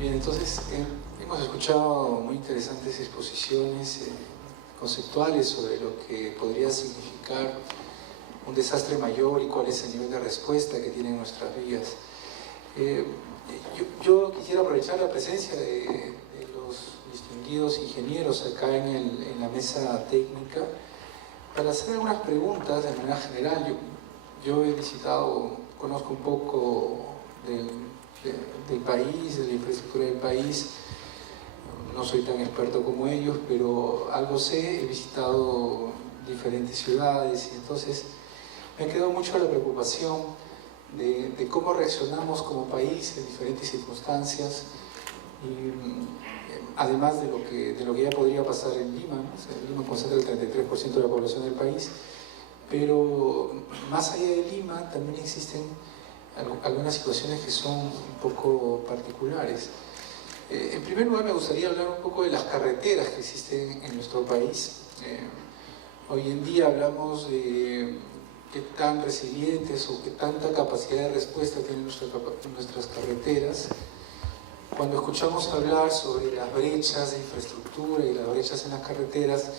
Bien, entonces hemos escuchado muy interesantes exposiciones conceptuales sobre lo que podría significar un desastre mayor y cuál es el nivel de respuesta que tienen nuestras vías. Yo quisiera aprovechar la presencia de los distinguidos ingenieros acá en la mesa técnica para hacer algunas preguntas de manera general. Yo he visitado, conozco un poco del país, de la infraestructura del país. No soy tan experto como ellos, pero algo sé. He visitado diferentes ciudades y entonces me ha quedado mucho la preocupación de cómo reaccionamos como país en diferentes circunstancias, y además de lo que ya podría pasar en Lima, ¿no? O sea, Lima concentra el 33% de la población del país, pero más allá de Lima también existen algunas situaciones que son un poco particulares. En primer lugar, me gustaría hablar un poco de las carreteras que existen en nuestro país. Hoy en día hablamos de qué tan resilientes o qué tanta capacidad de respuesta tienen nuestras carreteras. Cuando escuchamos hablar sobre las brechas de infraestructura y las brechas en las carreteras,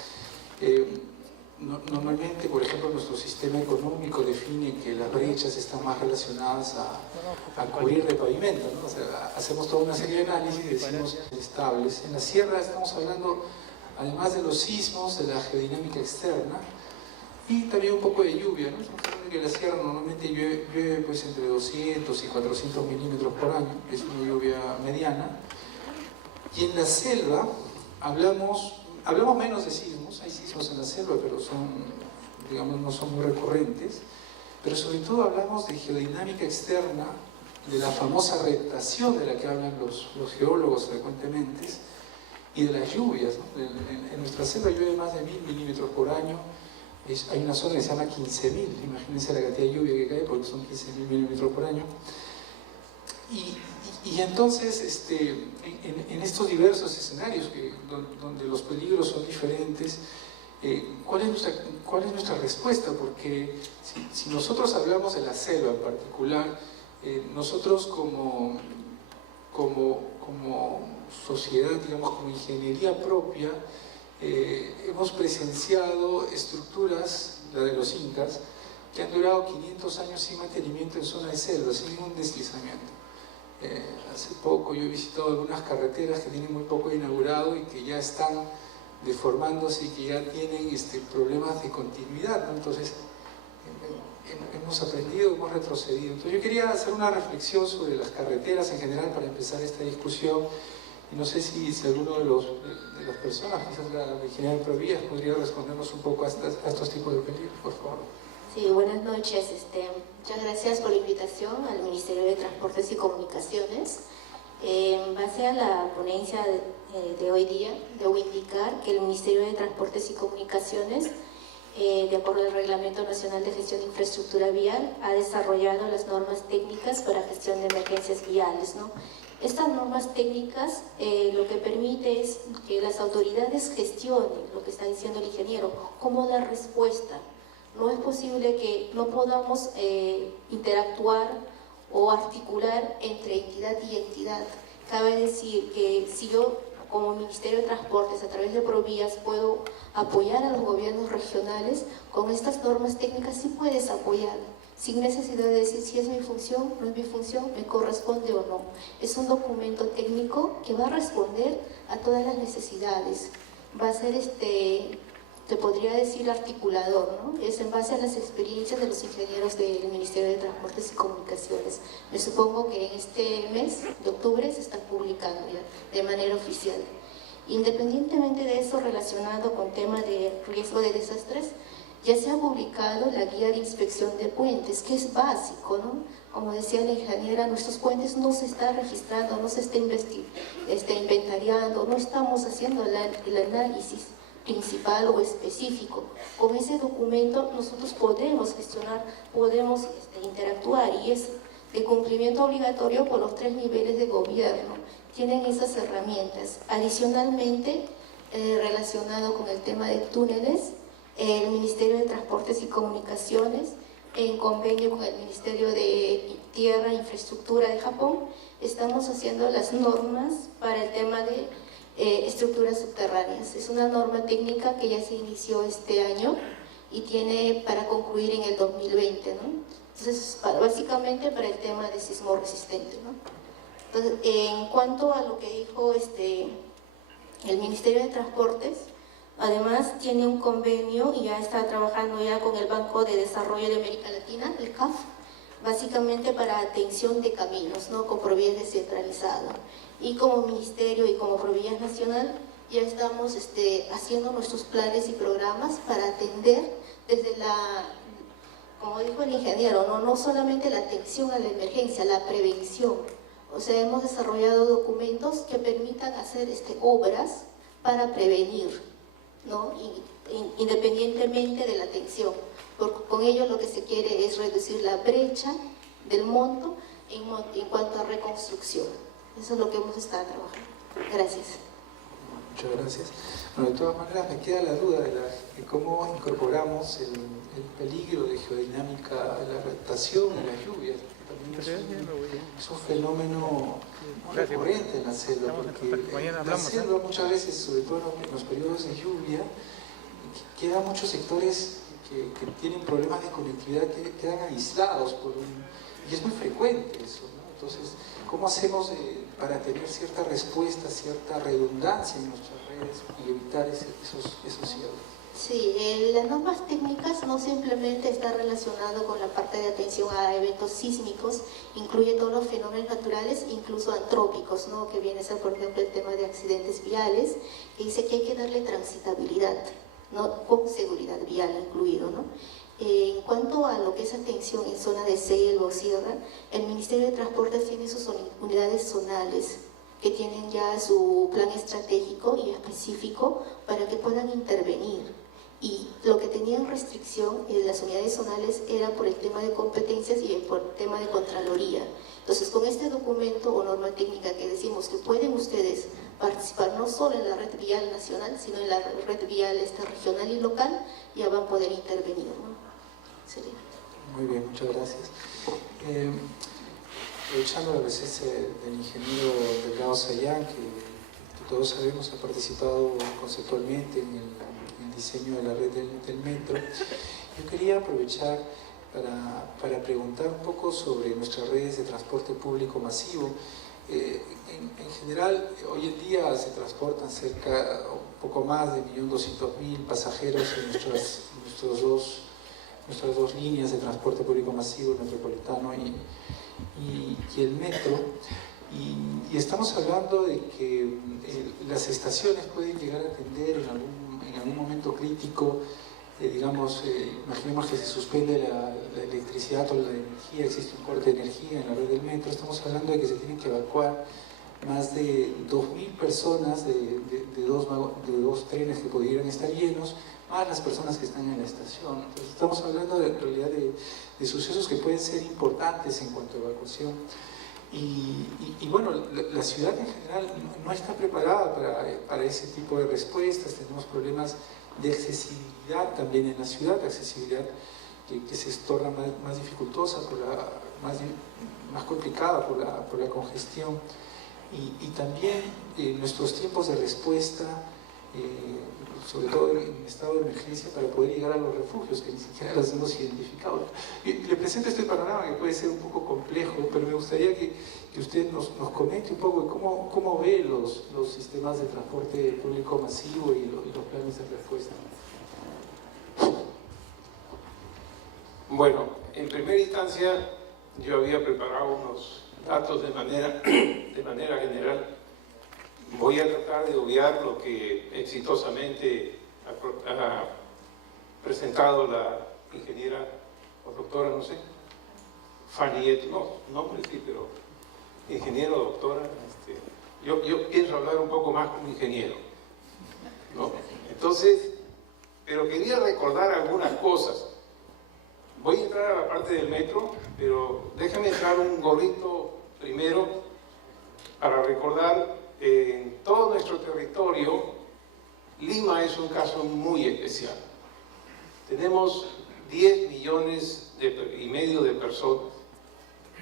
normalmente, por ejemplo, nuestro sistema económico define que las brechas están más relacionadas a cubrir de pavimento, ¿no? O sea, hacemos toda una serie de análisis y decimos estables. En la sierra estamos hablando, además de los sismos, de la geodinámica externa y también un poco de lluvia, ¿no? Estamos hablando de que la sierra normalmente llueve pues, entre 200 y 400 milímetros por año, que es una lluvia mediana. Y en la selva hablamos menos de sismos. Hay sismos en la selva, pero no son muy recurrentes. Pero sobre todo hablamos de geodinámica externa, de la famosa reptación de la que hablan los geólogos frecuentemente, y de las lluvias, ¿no? En nuestra selva llueve más de 1000 milímetros por año. Hay una zona que se llama 15.000, imagínense la cantidad de lluvia que cae, porque son 15.000 milímetros por año. Y entonces, en estos diversos escenarios donde los peligros son diferentes, ¿cuál es nuestra respuesta? Porque si nosotros hablamos de la selva en particular, nosotros como sociedad, digamos, como ingeniería propia, hemos presenciado estructuras, la de los incas, que han durado 500 años sin mantenimiento en zona de selva, sin ningún deslizamiento. Hace poco yo he visitado algunas carreteras que tienen muy poco inaugurado y que ya están deformándose y que ya tienen problemas de continuidad, ¿no? Entonces hemos aprendido, hemos retrocedido. Entonces yo quería hacer una reflexión sobre las carreteras en general para empezar esta discusión, y no sé si alguno de las personas, quizás la ingeniera Provías, podría respondernos un poco a estos tipos de peligros, por favor. Sí, buenas noches. Muchas gracias por la invitación al Ministerio de Transportes y Comunicaciones. En base a la ponencia de hoy día, debo indicar que el Ministerio de Transportes y Comunicaciones, de acuerdo al Reglamento Nacional de Gestión de Infraestructura Vial, ha desarrollado las normas técnicas para gestión de emergencias viales, ¿no? Estas normas técnicas lo que permite es que las autoridades gestionen lo que está diciendo el ingeniero, cómo dar respuesta. No es posible que no podamos interactuar o articular entre entidad y entidad. Cabe decir que si yo, como Ministerio de Transportes, a través de Provías, puedo apoyar a los gobiernos regionales, con estas normas técnicas sí puedes apoyar, sin necesidad de decir si es mi función, no es mi función, me corresponde o no. Es un documento técnico que va a responder a todas las necesidades. Va a ser te podría decir articulador, ¿no? Es en base a las experiencias de los ingenieros del Ministerio de Transportes y Comunicaciones. Me supongo que en este mes de octubre se está publicando ya de manera oficial. Independientemente de eso, relacionado con temas de riesgo de desastres, ya se ha publicado la guía de inspección de puentes, que es básico, ¿no? Como decía la ingeniera, nuestros puentes no se está registrando, no se está inventariando, no estamos haciendo el análisis principal o específico. Con ese documento nosotros podemos gestionar, podemos interactuar, y es de cumplimiento obligatorio por los 3 niveles de gobierno. Tienen esas herramientas. Adicionalmente, relacionado con el tema de túneles, el Ministerio de Transportes y Comunicaciones en convenio con el Ministerio de Tierra e Infraestructura de Japón, estamos haciendo las normas para el tema de estructuras subterráneas. Es una norma técnica que ya se inició este año y tiene para concluir en el 2020, ¿no? Entonces, básicamente para el tema de sismo resistente, ¿no? Entonces, en cuanto a lo que dijo el Ministerio de Transportes, además tiene un convenio y ya está trabajando ya con el Banco de Desarrollo de América Latina, el CAF, básicamente para atención de caminos, ¿no? Con Provías descentralizado. Y como Ministerio y como Provías Nacional ya estamos haciendo nuestros planes y programas para atender desde como dijo el ingeniero, no solamente la atención a la emergencia, la prevención. O sea, hemos desarrollado documentos que permitan hacer obras para prevenir, ¿no? Independientemente de la atención. Porque con ello lo que se quiere es reducir la brecha del monto en cuanto a reconstrucción. Eso es lo que hemos estado trabajando. Gracias. Muchas gracias. Bueno, de todas maneras me queda la duda de cómo incorporamos el peligro de geodinámica de la rectación y las lluvias. También es un fenómeno muy recurrente en la selva, porque en la selva muchas veces, sobre todo en los periodos de lluvia, quedan muchos sectores que tienen problemas de conectividad, que quedan aislados y es muy frecuente eso, ¿no? Entonces, ¿cómo hacemos para tener cierta respuesta, cierta redundancia en nuestras redes y evitar esos cierres? Sí, las normas técnicas no simplemente está relacionado con la parte de atención a eventos sísmicos, incluye todos los fenómenos naturales, incluso antrópicos, ¿no? Que viene a ser, por ejemplo, el tema de accidentes viales, que dice que hay que darle transitabilidad, ¿no? Con seguridad vial incluido, ¿no? En cuanto a lo que es atención en zona de selva o sierra, el Ministerio de Transportes tiene sus unidades zonales que tienen ya su plan estratégico y específico para que puedan intervenir. Y lo que tenían restricción en las unidades zonales era por el tema de competencias y por el tema de Contraloría. Entonces, con este documento o norma técnica que decimos que pueden ustedes participar no solo en la red vial nacional, sino en la red vial regional y local, ya van a poder intervenir, ¿no? Sería. Muy bien, muchas gracias. Aprovechando la presencia del ingeniero Delgado Sayán, que todos sabemos ha participado conceptualmente en el diseño de la red del metro, yo quería aprovechar para preguntar un poco sobre nuestras redes de transporte público masivo. En general, hoy en día se transportan un poco más de 1.200.000 pasajeros en nuestras dos líneas de transporte público masivo, el metropolitano y el metro. Y estamos hablando de que las estaciones pueden llegar a atender en algún momento crítico, imaginemos que se suspende la electricidad o la energía, existe un corte de energía en la red del metro, estamos hablando de que se tienen que evacuar más de 2.000 personas de dos trenes que pudieran estar llenos, más las personas que están en la estación. Entonces estamos hablando en realidad de sucesos que pueden ser importantes en cuanto a evacuación. Y bueno, la ciudad en general no está preparada para ese tipo de respuestas. Tenemos problemas de accesibilidad también en la ciudad, accesibilidad que se torna más dificultosa, más complicada por la congestión. Y también nuestros tiempos de respuesta, sobre todo en estado de emergencia, para poder llegar a los refugios, que ni siquiera los hemos identificado. Le presento este panorama que puede ser un poco complejo, pero me gustaría que usted nos comente un poco cómo ve los sistemas de transporte público masivo y los planes de respuesta. Bueno, en primera instancia yo había preparado unos datos de manera general. Voy a tratar de obviar lo que exitosamente ha presentado la ingeniera o doctora, no sé, Fanny, nombre sí, pero ingeniero, doctora. Yo pienso hablar un poco más como ingeniero, ¿no? Entonces, pero quería recordar algunas cosas. Voy a entrar a la parte del metro, pero déjame entrar un gorrito primero para recordar. En todo nuestro territorio, Lima es un caso muy especial. Tenemos 10 millones y medio de personas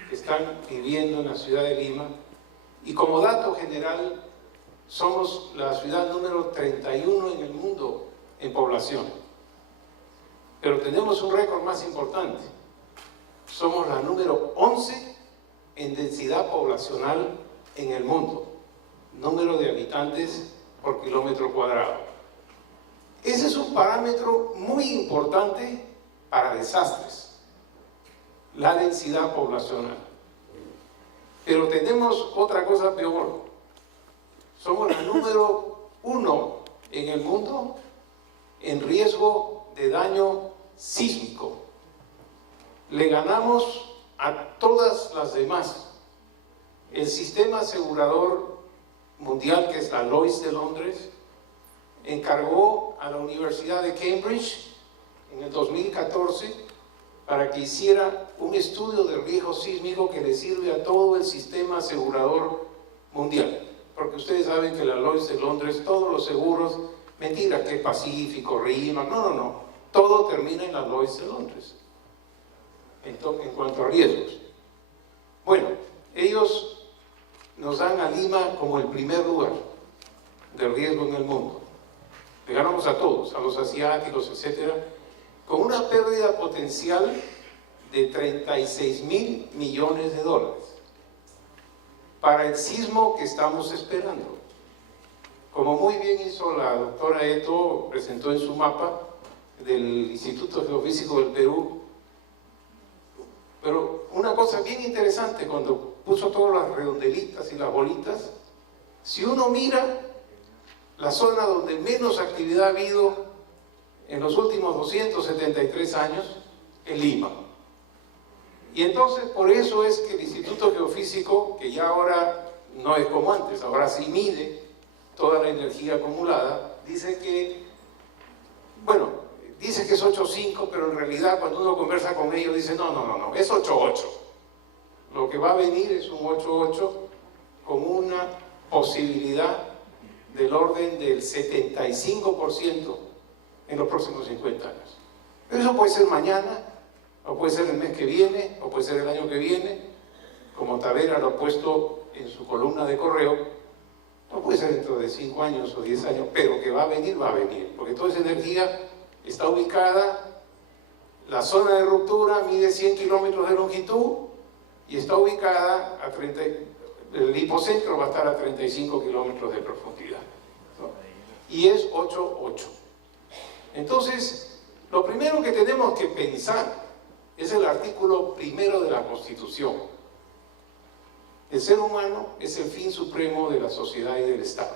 que están viviendo en la ciudad de Lima, y como dato general, somos la ciudad número 31 en el mundo en población. Pero tenemos un récord más importante. Somos la número 11 en densidad poblacional en el mundo, número de habitantes por kilómetro cuadrado. Ese es un parámetro muy importante para desastres, la densidad poblacional. Pero tenemos otra cosa peor. Somos la número 1 en el mundo en riesgo de daño sísmico. Le ganamos a todas las demás. El sistema asegurador mundial, que es la Lloyd's de Londres, encargó a la Universidad de Cambridge en el 2014 para que hiciera un estudio de riesgo sísmico que le sirve a todo el sistema asegurador mundial. Porque ustedes saben que la Lloyd's de Londres, todos los seguros, mentira, que Pacífico, RIMA, no, todo termina en la Lloyd's de Londres, en cuanto a riesgos. Bueno, ellos nos dan a Lima como el primer lugar de riesgo en el mundo. Le ganamos a todos, a los asiáticos, etcétera, con una pérdida potencial de 36.000 millones de dólares para el sismo que estamos esperando. Como muy bien hizo la doctora Eto, presentó en su mapa del Instituto Geofísico del Perú, pero una cosa bien interesante, cuando puso todas las redondelitas y las bolitas, si uno mira la zona donde menos actividad ha habido en los últimos 273 años, es Lima. Y entonces por eso es que el Instituto Geofísico, que ya ahora no es como antes, ahora sí mide toda la energía acumulada, dice que, bueno, dice que es 8.5, pero en realidad cuando uno conversa con ellos dice no, es 8.8. Lo que va a venir es un 8.8 con una posibilidad del orden del 75% en los próximos 50 años. Pero eso puede ser mañana, o puede ser el mes que viene, o puede ser el año que viene, como Tavera lo ha puesto en su columna de correo, no puede ser dentro de 5 años o 10 años, pero que va a venir, porque toda esa energía está ubicada, la zona de ruptura mide 100 kilómetros de longitud y está ubicada a 30, el hipocentro va a estar a 35 kilómetros de profundidad, ¿no? Y es 8.8. Entonces, lo primero que tenemos que pensar es el artículo 1 de la Constitución. El ser humano es el fin supremo de la sociedad y del Estado.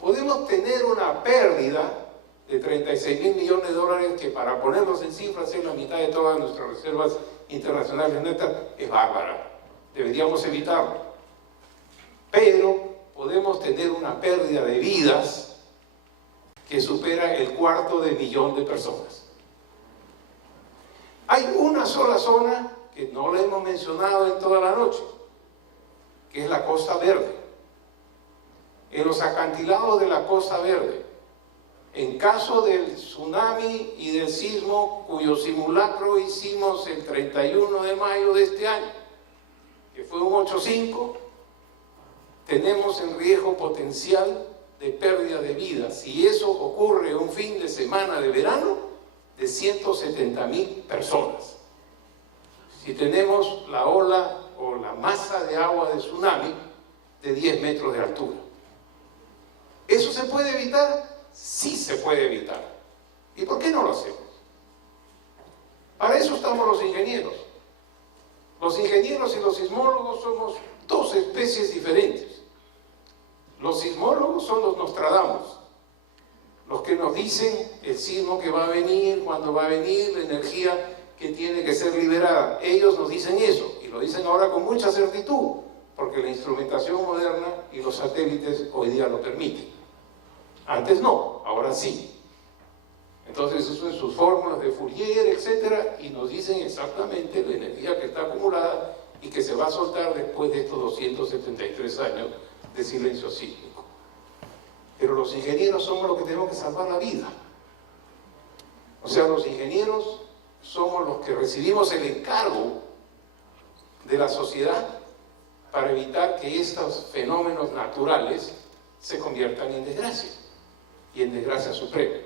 Podemos tener una pérdida de 36.000 millones de dólares, que para ponerlos en cifras es la mitad de todas nuestras reservas internacionales netas, es bárbara. Deberíamos evitarlo. Pero podemos tener una pérdida de vidas que supera el 250.000 de personas. Hay una sola zona que no la hemos mencionado en toda la noche, que es la Costa Verde. En los acantilados de la Costa Verde, en caso del tsunami y del sismo, cuyo simulacro hicimos el 31 de mayo de este año, que fue un 8.5, tenemos en riesgo potencial de pérdida de vidas. Si eso ocurre un fin de semana de verano, de 170.000 personas. Si tenemos la ola o la masa de agua de tsunami de 10 metros de altura. ¿Eso se puede evitar? Sí se puede evitar. ¿Y por qué no lo hacemos? Para eso estamos los ingenieros. Los ingenieros y los sismólogos somos dos especies diferentes. Los sismólogos son los Nostradamus, los que nos dicen el sismo que va a venir, cuándo va a venir, la energía que tiene que ser liberada. Ellos nos dicen eso, y lo dicen ahora con mucha certitud, porque la instrumentación moderna y los satélites hoy día lo permiten. Antes no, ahora sí. Entonces eso en sus fórmulas de Fourier, etcétera, y nos dicen exactamente la energía que está acumulada y que se va a soltar después de estos 273 años de silencio sísmico. Pero los ingenieros somos los que tenemos que salvar la vida. O sea, los ingenieros somos los que recibimos el encargo de la sociedad para evitar que estos fenómenos naturales se conviertan en desgracia, y en desgracia suprema.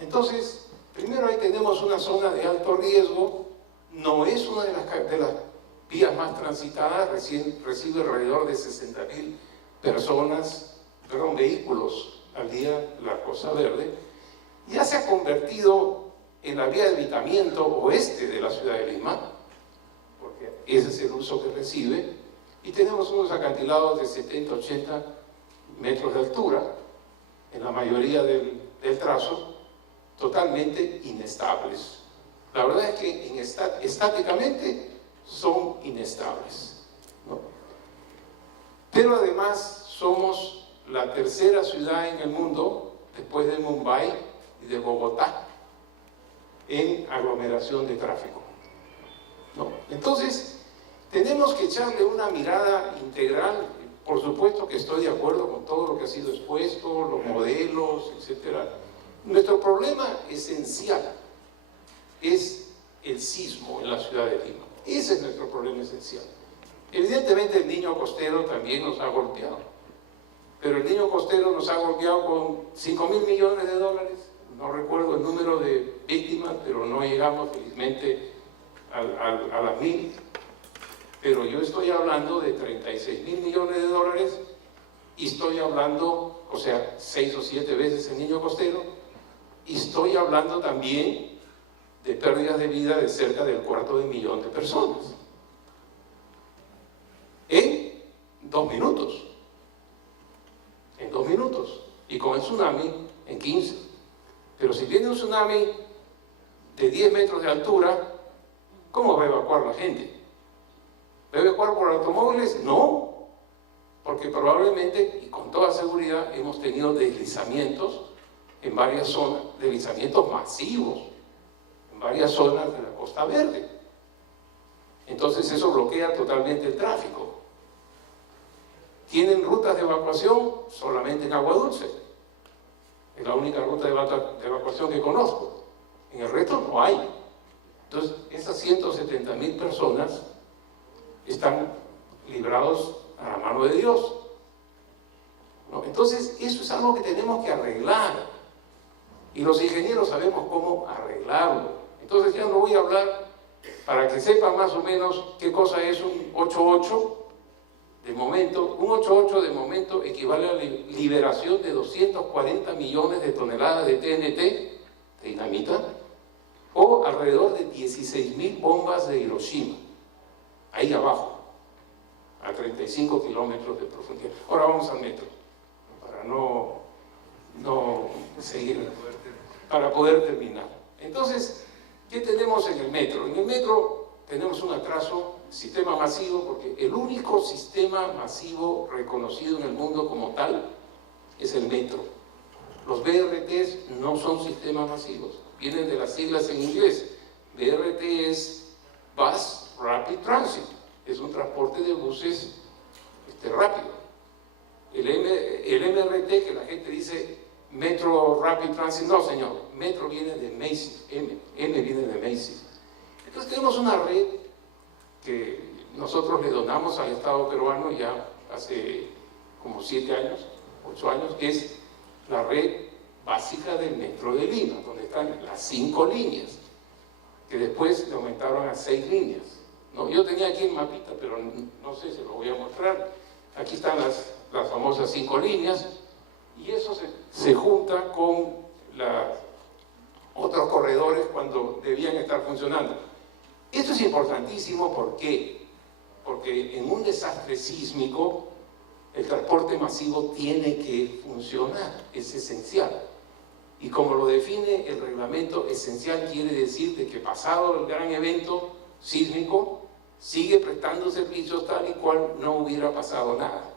Entonces, primero ahí tenemos una zona de alto riesgo, no es una de las vías más transitadas, recibe alrededor de 60.000 vehículos al día la Costa Verde. Ya se ha convertido en la vía de evitamiento oeste de la ciudad de Lima, porque ese es el uso que recibe, y tenemos unos acantilados de 70-80 metros de altura, en la mayoría del trazo, totalmente inestables. La verdad es que estáticamente son inestables, ¿no? Pero además somos la tercera ciudad en el mundo, después de Mumbai y de Bogotá, en aglomeración de tráfico, ¿no? Entonces, tenemos que echarle una mirada integral. Por supuesto que estoy de acuerdo con todo lo que ha sido expuesto, los modelos, etc. Nuestro problema esencial es el sismo en la ciudad de Lima. Ese es nuestro problema esencial. Evidentemente el niño costero también nos ha golpeado, pero el niño costero nos ha golpeado con 5.000 millones de dólares. No recuerdo el número de víctimas, pero no llegamos felizmente a las 1.000. Pero yo estoy hablando de 36.000 millones de dólares, y estoy hablando, o sea, 6 o 7 veces el niño costero, y estoy hablando también de pérdidas de vida de cerca del 250.000 de personas en 2 minutos, y con el tsunami en 15. Pero si viene un tsunami de 10 metros de altura, ¿cómo va a evacuar la gente? ¿Va a evacuar por automóviles? No, porque probablemente, y con toda seguridad, hemos tenido deslizamientos en varias zonas, deslizamientos masivos en varias zonas de la Costa Verde. Entonces eso bloquea totalmente el tráfico. ¿Tienen rutas de evacuación? Solamente en Agua Dulce. Es la única ruta de evacuación que conozco. En el resto no hay. Entonces, esas 170.000 personas están librados a la mano de Dios, ¿no? Entonces, eso es algo que tenemos que arreglar. Y los ingenieros sabemos cómo arreglarlo. Entonces, ya no voy a hablar, para que sepan más o menos qué cosa es un 8.8 de momento. Un 8.8 de momento equivale a la liberación de 240 millones de toneladas de TNT, de dinamita, o alrededor de 16.000 bombas de Hiroshima, ahí abajo, a 35 kilómetros de profundidad. Ahora vamos al metro, para no seguir, para poder terminar. Entonces, ¿qué tenemos en el metro? En el metro tenemos un atraso, sistema masivo, porque el único sistema masivo reconocido en el mundo como tal es el metro. Los BRTs no son sistemas masivos, vienen de las siglas en inglés. BRT es Bus Rapid Transit, es un transporte de buses rápido. El MRT, que la gente dice Metro Rapid Transit, no señor, Metro viene de Macy's, M viene de Macy's. Entonces tenemos una red que nosotros le donamos al Estado peruano ya hace como 7 años, 8 años, que es la red básica del Metro de Lima, donde están las 5 líneas, que después le aumentaron a 6 líneas. No, yo tenía aquí el mapita, pero no sé, se lo voy a mostrar. Aquí están las famosas 5 líneas, y eso se junta con otros corredores cuando debían estar funcionando. Esto es importantísimo, ¿por qué? Porque en un desastre sísmico el transporte masivo tiene que funcionar, es esencial. Y como lo define el reglamento, esencial quiere decir de que pasado el gran evento sísmico sigue prestando servicios tal y cual no hubiera pasado nada,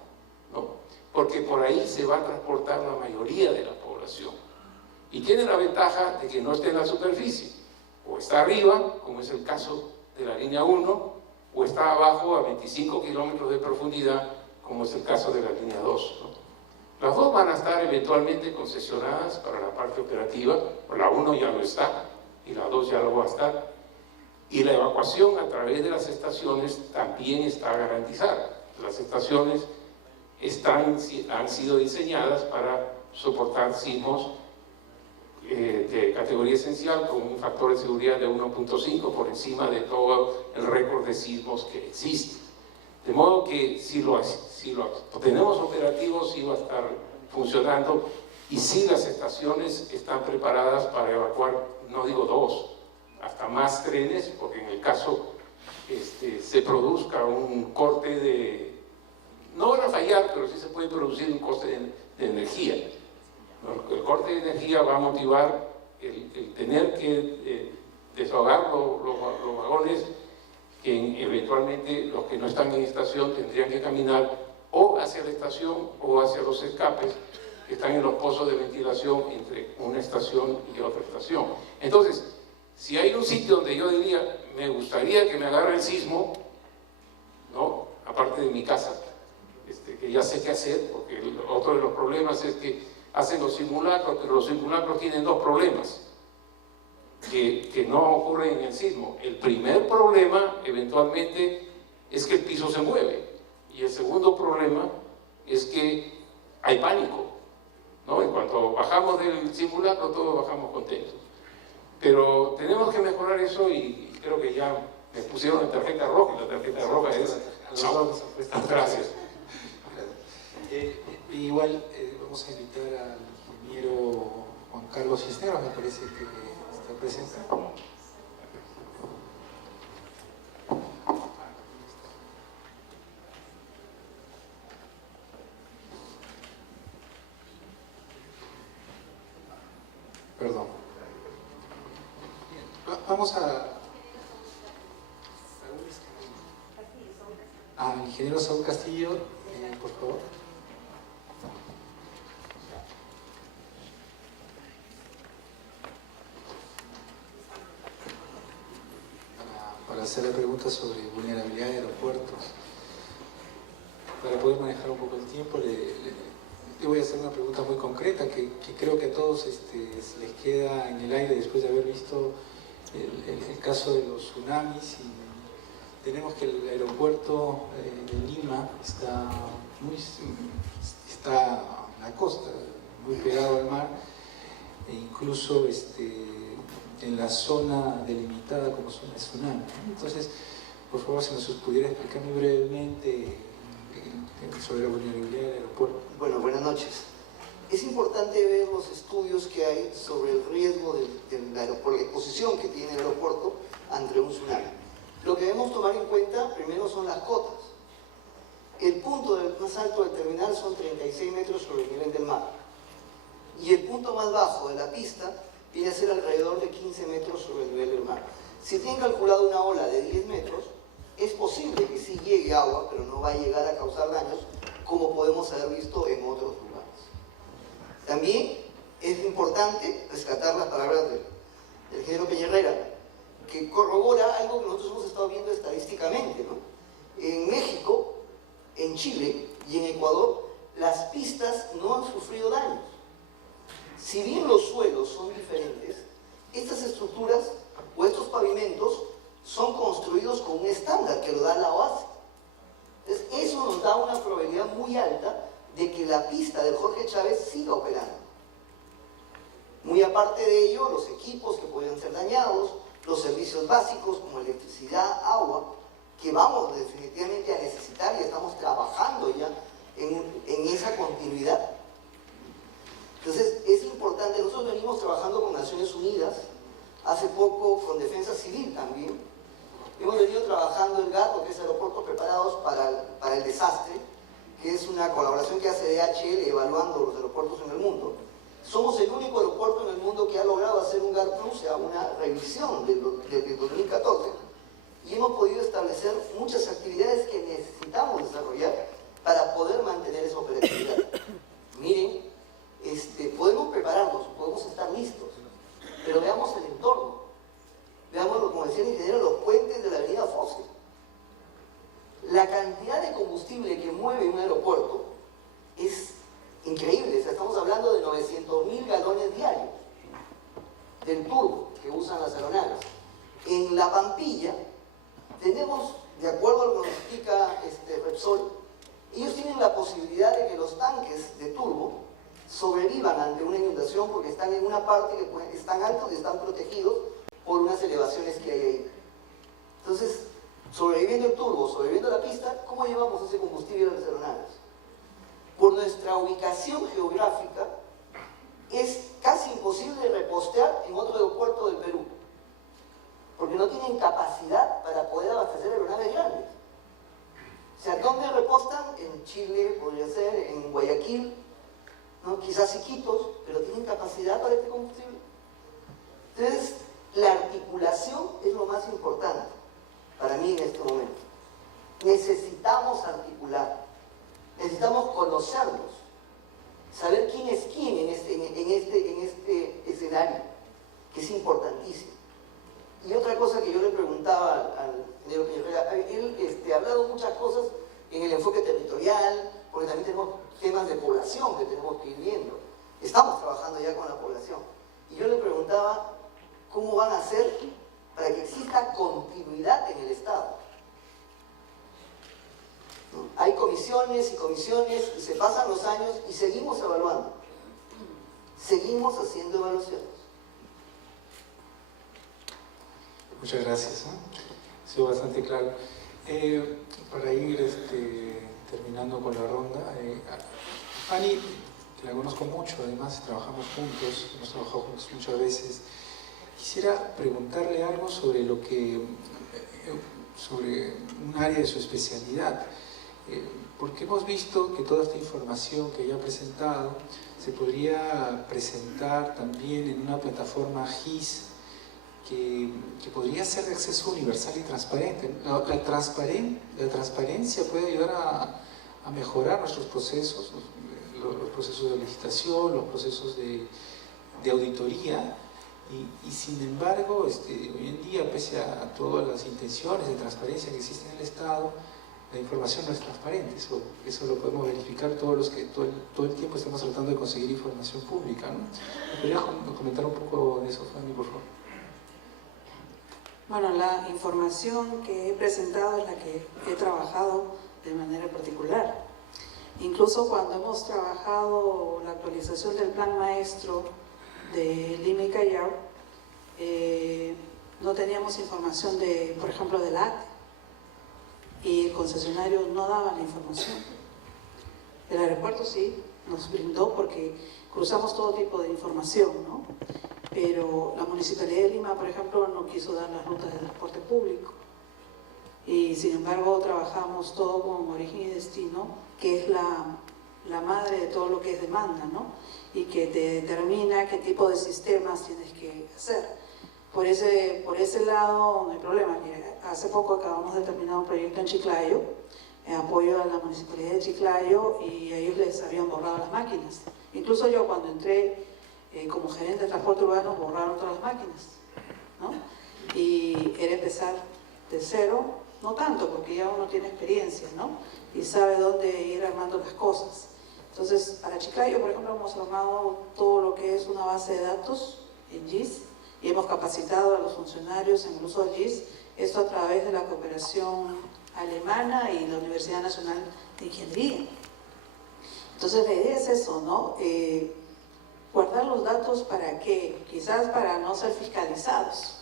¿no? Porque por ahí se va a transportar la mayoría de la población. Y tiene la ventaja de que no esté en la superficie, o está arriba, como es el caso de la línea 1, o está abajo a 25 kilómetros de profundidad, como es el caso de la línea 2, ¿no? Las dos van a estar eventualmente concesionadas para la parte operativa, la 1 ya lo está, y la 2 ya lo va a estar. Y la evacuación a través de las estaciones también está garantizada. Las estaciones han sido diseñadas para soportar sismos de categoría esencial con un factor de seguridad de 1.5 por encima de todo el récord de sismos que existe. De modo que si lo tenemos operativo, sí va a estar funcionando, y sí las estaciones están preparadas para evacuar, no digo 2, hasta más trenes, porque en el caso se produzca un corte de... No van a fallar, pero sí se puede producir un corte de energía. El corte de energía va a motivar el tener que desahogar los vagones, que eventualmente los que no están en estación tendrían que caminar o hacia la estación o hacia los escapes que están en los pozos de ventilación entre una estación y otra estación. Entonces, si hay un sitio donde yo diría, me gustaría que me agarre el sismo, ¿no? Aparte de mi casa, que ya sé qué hacer, porque otro de los problemas es que hacen los simulacros, pero los simulacros tienen dos problemas que no ocurren en el sismo. El primer problema, eventualmente, es que el piso se mueve, y el segundo problema es que hay pánico, ¿no? En cuanto bajamos del simulacro, todos bajamos contentos. Pero tenemos que mejorar eso, y creo que ya me pusieron la tarjeta roja, y la tarjeta roja es... Gracias. Igual vamos a invitar al ingeniero Juan Carlos Cisneros, me parece que está presente. Perdón. Vamos al ingeniero Saúl Castillo, por favor. Para hacer la pregunta sobre vulnerabilidad de aeropuertos. Para poder manejar un poco el tiempo, le voy a hacer una pregunta muy concreta que creo que a todos les queda en el aire después de haber visto el caso de los tsunamis. Y tenemos que el aeropuerto de Lima está en la costa, muy pegado al mar, e incluso en la zona delimitada como zona de tsunami. Entonces, por favor, si nos pudiera explicar muy brevemente sobre la vulnerabilidad del aeropuerto. Bueno, buenas noches. Es importante ver los estudios que hay sobre el riesgo del aeropuerto, la exposición que tiene el aeropuerto ante un tsunami. Lo que debemos tomar en cuenta primero son las cotas. El punto más alto del terminal son 36 metros sobre el nivel del mar, y el punto más bajo de la pista viene a ser alrededor de 15 metros sobre el nivel del mar. Si tienen calculado una ola de 10 metros, es posible que sí llegue agua, pero no va a llegar a causar daños, como podemos haber visto en otros lugares. También es importante rescatar las palabras del ingeniero Peña, que corrobora algo que nosotros hemos estado viendo estadísticamente, ¿no? En México, en Chile y en Ecuador, las pistas no han sufrido daños. Si bien los suelos son diferentes, estas estructuras o estos pavimentos son construidos con un estándar que lo da la OASI. Entonces, eso nos da una probabilidad muy alta de que la pista del Jorge Chávez siga operando. Muy aparte de ello, los equipos que podrían ser dañados, los servicios básicos como electricidad, agua, que vamos definitivamente a necesitar y estamos trabajando ya en esa continuidad. Entonces, es importante. Nosotros venimos trabajando con Naciones Unidas, hace poco con Defensa Civil también. Hemos venido trabajando en GATO, que es Aeropuertos Preparados para el Desastre, que es una colaboración que hace DHL evaluando los aeropuertos en el mundo. Somos el único aeropuerto en el mundo que ha logrado hacer un GAR Plus, o sea, una revisión del 2014, y hemos podido establecer muchas actividades que necesitamos desarrollar para poder mantener esa operatividad. Miren, podemos prepararnos, podemos estar listos, pero veamos el entorno. Veamos, como decía el ingeniero, los puentes de la avenida Fosse. La cantidad de combustible que mueve un aeropuerto es increíble. O sea, estamos hablando de 900.000 galones diarios del turbo. que usan las aeronaves. En la Pampilla tenemos, de acuerdo a lo que nos explica Repsol, ellos tienen la posibilidad de que los tanques de turbo sobrevivan ante una inundación porque están en una parte que están altos y están protegidos por unas elevaciones que hay ahí. Entonces, sobreviviendo el turbo, sobreviviendo la pista, ¿cómo llevamos ese combustible a las aeronaves? Por nuestra ubicación geográfica, es casi imposible repostear en otro aeropuerto del Perú, porque no tienen capacidad para poder abastecer aeronaves grandes. O sea, ¿dónde repostan? En Chile, podría ser, en Guayaquil, ¿no? Quizás Iquitos, pero tienen capacidad para este combustible. Entonces, la articulación es lo más importante para mí en este momento. Necesitamos articular, necesitamos conocernos, saber quién es quién en este escenario, que es importantísimo. Y otra cosa que yo le preguntaba al ingeniero Peñarrera, él ha hablado muchas cosas en el enfoque territorial, porque también tenemos temas de población que tenemos que ir viendo. Estamos trabajando ya con la población. Y yo le preguntaba cómo van a hacer para que exista continuidad en el Estado. ¿No? Hay comisiones y comisiones, y se pasan los años y seguimos evaluando. Seguimos haciendo evaluaciones. Muchas gracias. Ha sido bastante claro. Para ir terminando con la ronda, Fanny, que la conozco mucho, además trabajamos juntos, hemos trabajado juntos muchas veces. Quisiera preguntarle algo sobre sobre un área de su especialidad, porque hemos visto que toda esta información que ella ha presentado se podría presentar también en una plataforma GIS que podría ser de acceso universal y transparente. La transparencia puede ayudar a mejorar nuestros procesos, los procesos de licitación, los procesos de auditoría, y sin embargo, hoy en día, pese a todas las intenciones de transparencia que existen en el Estado, la información no es transparente. Eso lo podemos verificar todos los que todo el tiempo estamos tratando de conseguir información pública, ¿no? ¿Me podrías comentar un poco de eso, Fanny, por favor? Bueno, la información que he presentado es la que he trabajado de manera particular. Incluso cuando hemos trabajado la actualización del plan maestro de Lima y Callao, no teníamos información de, por ejemplo, del ATE, y el concesionario no daba la información. El aeropuerto sí nos brindó porque cruzamos todo tipo de información, ¿no? Pero la Municipalidad de Lima, por ejemplo, no quiso dar las rutas de transporte público. Y sin embargo trabajamos todo con origen y destino, que es la madre de todo lo que es demanda, ¿no? Y que te determina qué tipo de sistemas tienes que hacer. Por ese lado no hay problema. Hace poco acabamos de terminar un proyecto en Chiclayo, en apoyo a la Municipalidad de Chiclayo, y a ellos les habían borrado las máquinas. Incluso yo cuando entré como gerente de transporte urbano borraron todas las máquinas, ¿no? Y era empezar de cero, no tanto porque ya uno tiene experiencia, ¿no? Y sabe dónde ir armando las cosas. Entonces, para Chiclayo, por ejemplo, hemos armado todo lo que es una base de datos en GIS y hemos capacitado a los funcionarios en el uso del GIS, esto a través de la cooperación alemana y la Universidad Nacional de Ingeniería. Entonces, la idea es eso, ¿no? Guardar los datos ¿para qué? Quizás para no ser fiscalizados,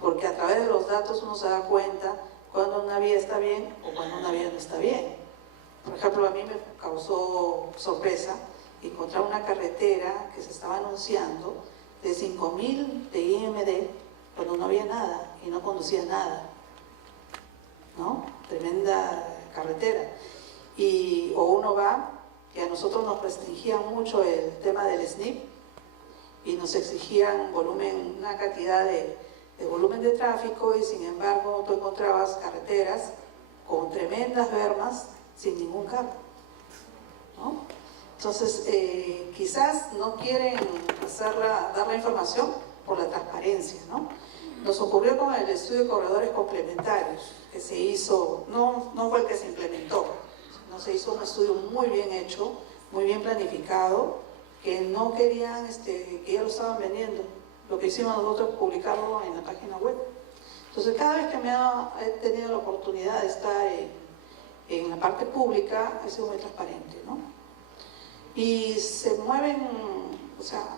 porque a través de los datos uno se da cuenta cuando una vía está bien o cuando una vía no está bien. Por ejemplo, a mí me causó sorpresa encontrar una carretera que se estaba anunciando de 5.000 de IMD cuando no había nada y no conducía nada, ¿no? Tremenda carretera. O uno va, que a nosotros nos restringían mucho el tema del SNIP y nos exigían volumen, una cantidad de volumen de tráfico, y sin embargo tú encontrabas carreteras con tremendas bermas sin ningún carro, ¿no? Entonces, quizás no quieren dar la información por la transparencia, ¿no? Nos ocurrió con el estudio de corredores complementarios que se hizo, no fue el que se implementó, sino se hizo un estudio muy bien hecho, muy bien planificado, que no querían, que ya lo estaban vendiendo lo que hicimos nosotros es publicarlo en la página web. Entonces, cada vez que he tenido la oportunidad de estar en la parte pública, ha sido muy transparente, ¿no? Y se mueven, o sea,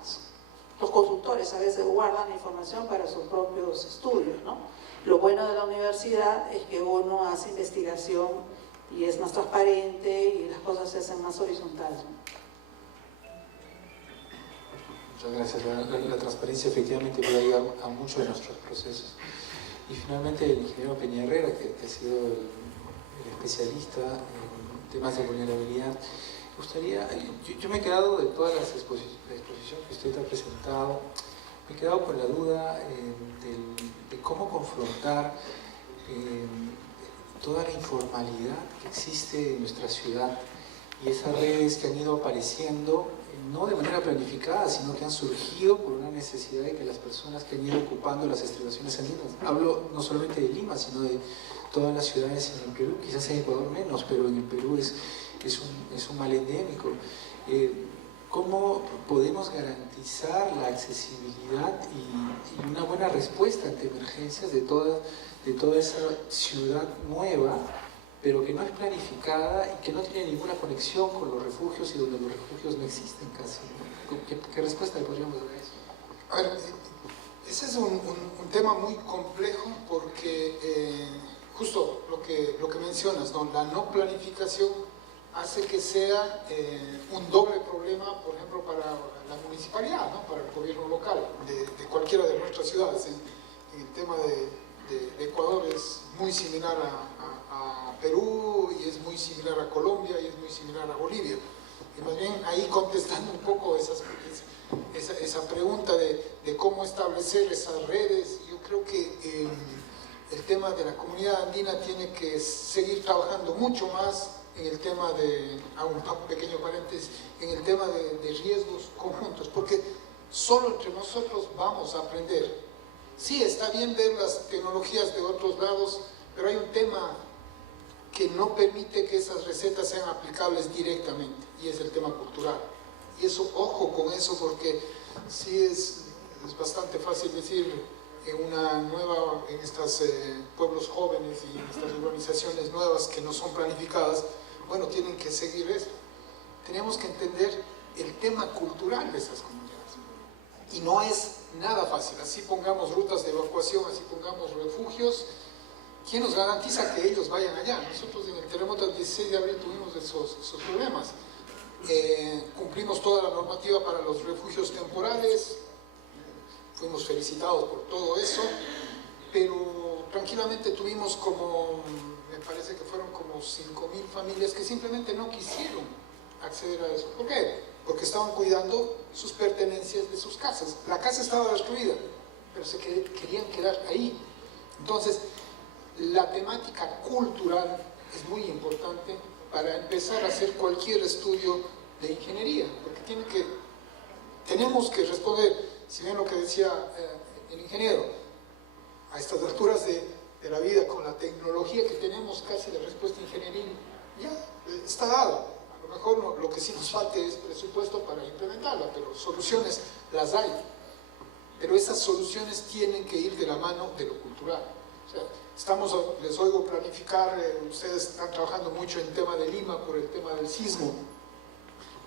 los consultores a veces guardan información para sus propios estudios, ¿no? Lo bueno de la universidad es que uno hace investigación y es más transparente y las cosas se hacen más horizontales, ¿no? Muchas gracias. La transparencia efectivamente puede ayudar a muchos de nuestros procesos. Y finalmente el ingeniero Peña Herrera, que ha sido el especialista en temas de vulnerabilidad. Me gustaría, yo me he quedado de todas las exposiciones que usted ha presentado, me he quedado con la duda de cómo confrontar toda la informalidad que existe en nuestra ciudad y esas redes que han ido apareciendo, no de manera planificada, sino que han surgido por una necesidad de que las personas que han ido ocupando las estribaciones andinas, hablo no solamente de Lima, sino de todas las ciudades en el Perú, quizás en Ecuador menos, pero en el Perú es un mal endémico. ¿Cómo podemos garantizar la accesibilidad y una buena respuesta ante emergencias de toda esa ciudad nueva, pero que no es planificada y que no tiene ninguna conexión con los refugios y donde los refugios no existen casi? ¿Qué respuesta le podríamos dar a eso? A ver, ese es un tema muy complejo porque justo lo que mencionas, ¿no? La no planificación hace que sea un doble problema, por ejemplo, para la municipalidad, ¿no? Para el gobierno local de cualquiera de nuestras ciudades. En el tema de Ecuador es muy similar a Perú y es muy similar a Colombia y es muy similar a Bolivia. Y más bien ahí contestando un poco esa pregunta de cómo establecer esas redes, yo creo que el tema de la comunidad andina tiene que seguir trabajando mucho más en el tema hago un pequeño paréntesis, en el tema de riesgos conjuntos, porque solo entre nosotros vamos a aprender. Sí, está bien ver las tecnologías de otros lados, pero hay un tema que no permite que esas recetas sean aplicables directamente, y es el tema cultural. Y eso, ojo con eso, porque sí es bastante fácil decir en estos pueblos jóvenes y en estas urbanizaciones nuevas que no son planificadas, bueno, tienen que seguir esto. Tenemos que entender el tema cultural de esas comunidades. Y no es nada fácil. Así pongamos rutas de evacuación, así pongamos refugios, ¿quién nos garantiza que ellos vayan allá? Nosotros en el terremoto del 16 de abril tuvimos esos problemas. Cumplimos toda la normativa para los refugios temporales, fuimos felicitados por todo eso, pero tranquilamente tuvimos me parece que fueron como 5.000 familias que simplemente no quisieron acceder a eso. ¿Por qué? Porque estaban cuidando sus pertenencias de sus casas. La casa estaba destruida, pero se querían quedar ahí. Entonces, la temática cultural es muy importante para empezar a hacer cualquier estudio de ingeniería, porque tenemos que responder, si bien lo que decía el ingeniero, a estas alturas de la vida, con la tecnología que tenemos, casi la respuesta ingenieril ya está dada. A lo mejor lo que sí nos falta es presupuesto para implementarla, pero soluciones las hay. Pero esas soluciones tienen que ir de la mano de lo cultural. O sea, les oigo planificar, ustedes están trabajando mucho en el tema de Lima por el tema del sismo.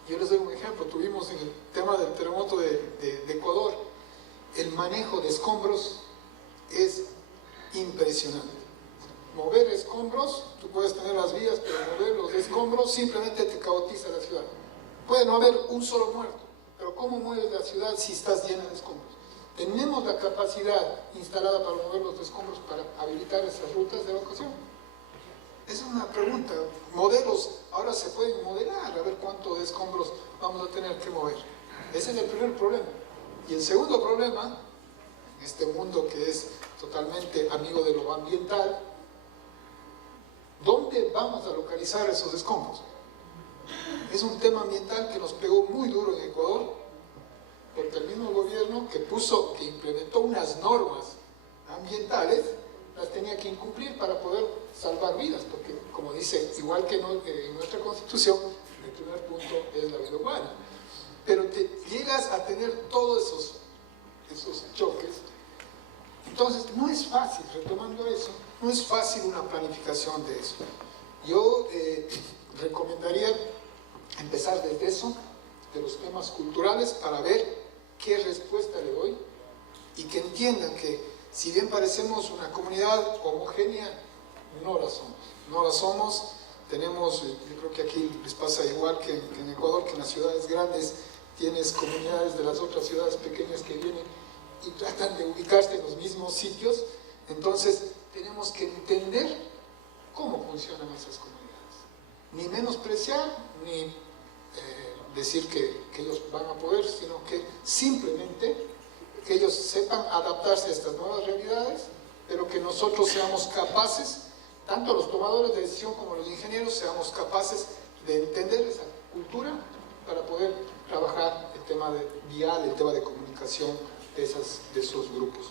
Yo les doy un ejemplo, tuvimos en el tema del terremoto de Ecuador, el manejo de escombros es impresionante. Mover escombros, tú puedes tener las vías, pero mover los escombros simplemente te caotiza la ciudad. Puede no haber un solo muerto, pero ¿cómo mueves la ciudad si estás llena de escombros? ¿Tenemos la capacidad instalada para mover los escombros para habilitar esas rutas de evacuación? Es una pregunta. Modelos, ahora se pueden modelar, a ver cuánto de escombros vamos a tener que mover. Ese es el primer problema. Y el segundo problema, en este mundo que es totalmente amigo de lo ambiental, ¿dónde vamos a localizar esos escombros? Es un tema ambiental que nos pegó muy duro en Ecuador, porque el mismo gobierno que implementó unas normas ambientales, las tenía que incumplir para poder salvar vidas, porque como dice, igual que en nuestra Constitución, el primer punto es la vida humana. Pero llegas a tener todos esos choques. Entonces, no es fácil, retomando eso, no es fácil una planificación de eso. Yo recomendaría empezar desde eso, de los temas culturales, para ver qué respuesta le doy y que entiendan que si bien parecemos una comunidad homogénea, no la somos. Tenemos, yo creo que aquí les pasa igual que en Ecuador, que en las ciudades grandes tienes comunidades de las otras ciudades pequeñas que vienen y tratan de ubicarse en los mismos sitios. Entonces tenemos que entender cómo funcionan esas comunidades. Ni menospreciar, ni decir que ellos van a poder, sino que simplemente que ellos sepan adaptarse a estas nuevas realidades, pero que nosotros seamos capaces, tanto los tomadores de decisión como los ingenieros, seamos capaces de entender esa cultura para poder trabajar el tema vial, el tema de comunicación de esos grupos.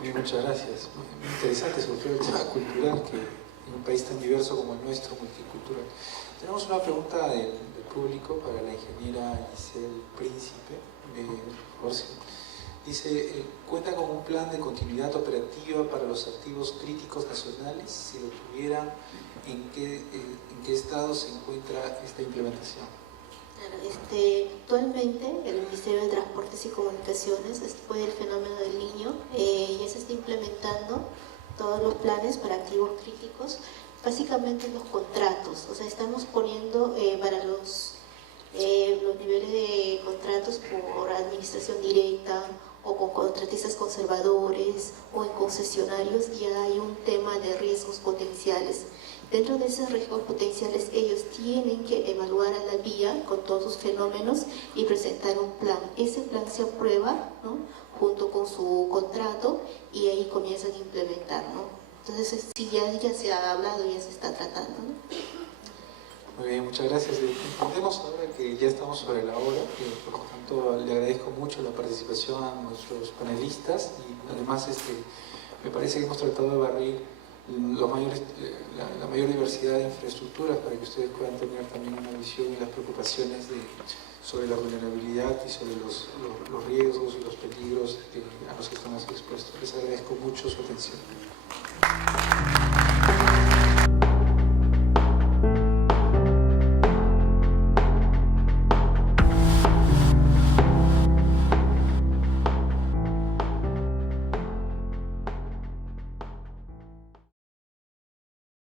Bien, muchas gracias. Muy interesante, sobre todo el tema cultural, que en un país tan diverso como el nuestro, multicultural. Tenemos una pregunta del público para la ingeniera Giselle Príncipe, Jorge. Dice, ¿cuenta con un plan de continuidad operativa para los activos críticos nacionales? Si lo tuvieran, ¿en qué estado se encuentra esta implementación? Actualmente el Ministerio de Transportes y Comunicaciones, después del fenómeno del Niño, ya se está implementando todos los planes para activos críticos, básicamente los contratos. O sea, estamos poniendo para los niveles de contratos por administración directa o con contratistas conservadores o en concesionarios, ya hay un tema de riesgos potenciales. Dentro de esos riesgos potenciales, ellos tienen que evaluar a la vía con todos sus fenómenos y presentar un plan. Ese plan se aprueba, ¿no?, junto con su contrato, y ahí comienzan a implementar, ¿no? Entonces, si ya se ha hablado, ya se está tratando, ¿no? Muy bien, muchas gracias. Entendemos ahora que ya estamos sobre la hora, por lo tanto le agradezco mucho la participación a nuestros panelistas y además me parece que hemos tratado de barrir la mayor diversidad de infraestructuras para que ustedes puedan tener también una visión y las preocupaciones sobre la vulnerabilidad y sobre los riesgos y los peligros a los que estamos expuestos. Les agradezco mucho su atención.